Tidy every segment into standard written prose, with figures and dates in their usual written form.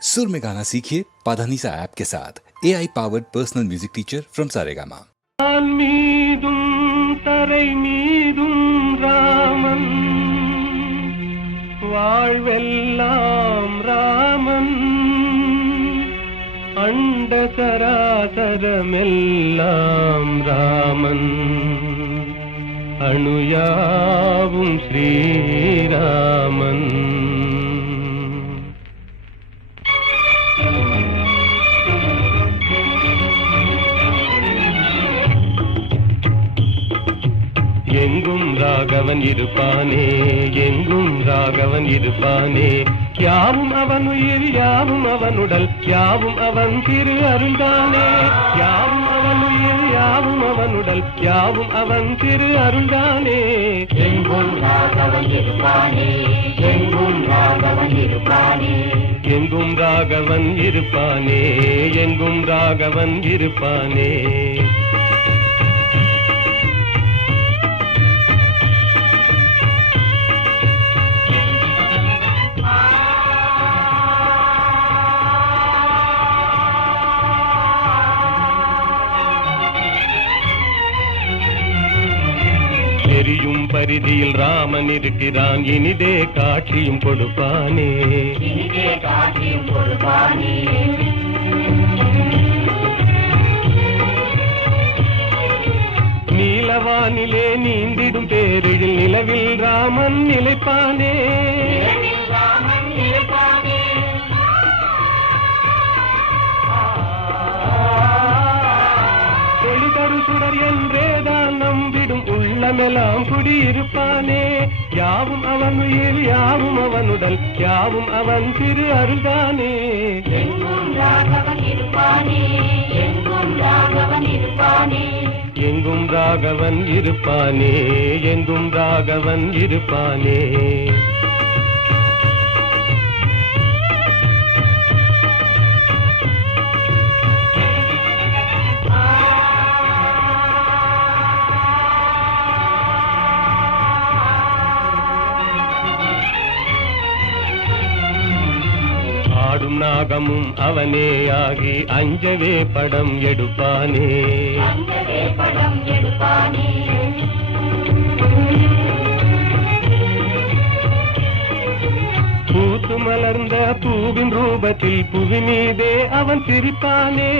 सुर में गाना सीखिए पाधानीसा ऐप के साथ AI powered personal music teacher from Saregama. தரை மீதும் ராமன் வாழ்வெல்லாம் ராமன் அண்ட சராசரமெல்லாம் ராமன் அணுயாவும் ஸ்ரீராமன். எங்கும் ராகவன் இருப்பானே, எங்கும் ராகவன் இருப்பானே, யாவும் அவன் உயிர் யாவும் அவனுடல் யாவும் அவன் திரு அருள்தானே, யாவும் அவன் உயிர் யாவும் அவனுடல் யாவும் அவன் திரு அருள்தானே. எங்கும் ராகவன் இருப்பானே, எங்கும் ராகவன் இருப்பானே, எங்கும் ராகவன் இருப்பானே, எங்கும் ராகவன் இருப்பானே. எரியும் பரிதியில் ராமன் இருக்கிறான், இனிதே காட்சியும் கொடுப்பானே, இனிதே காட்சியும் கொடுப்பானே. நீலவானிலே நீந்திடும் பேரில் நிலவில் ராமன் நிலைப்பானே, ராமன் நிலைப்பானே. ஒளிதரு சுடர் என்றேதான் நம்பிடும் உள்ளமெல்லாம் குடியிருப்பானே, யாவும் அவன் உயிர் யாவும் அவனுடல் யாவும் அவன் திரு அருள்தானே. எங்கும் ராகவன் இருப்பானே, எங்கும் ராகவன் இருப்பானே, எங்கும் ராகவன் இருப்பானே, எங்கும் ராகவன் இருப்பானே. ஆடும் நாகமும் அவனே ஆகி அஞ்சவே படம் எடுப்பானே, அஞ்சவே படம் எடுப்பானே. பூத்து மலர்ந்த பூவின் ரூபத்தில் புவி மீதே அவன் சிரிப்பானே,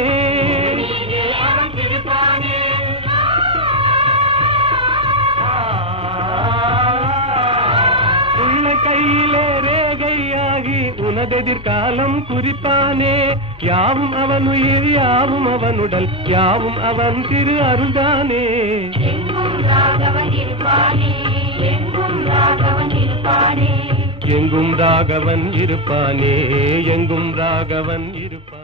இனிதே அவன் சிரிப்பானே. உள்ள கையிலே ரேகையாகி உனதெதிர்காலம் குறிப்பானே, யாவும் அவன் உயிர் யாவும் அவனுடல் யாவும் அவன் திரு அருள்தானே. எங்கும் ராகவன் இருப்பானே, எங்கும் ராகவன் இருப்பானே, எங்கும் ராகவன் இருப்பானே, எங்கும் ராகவன் இருப்பானே.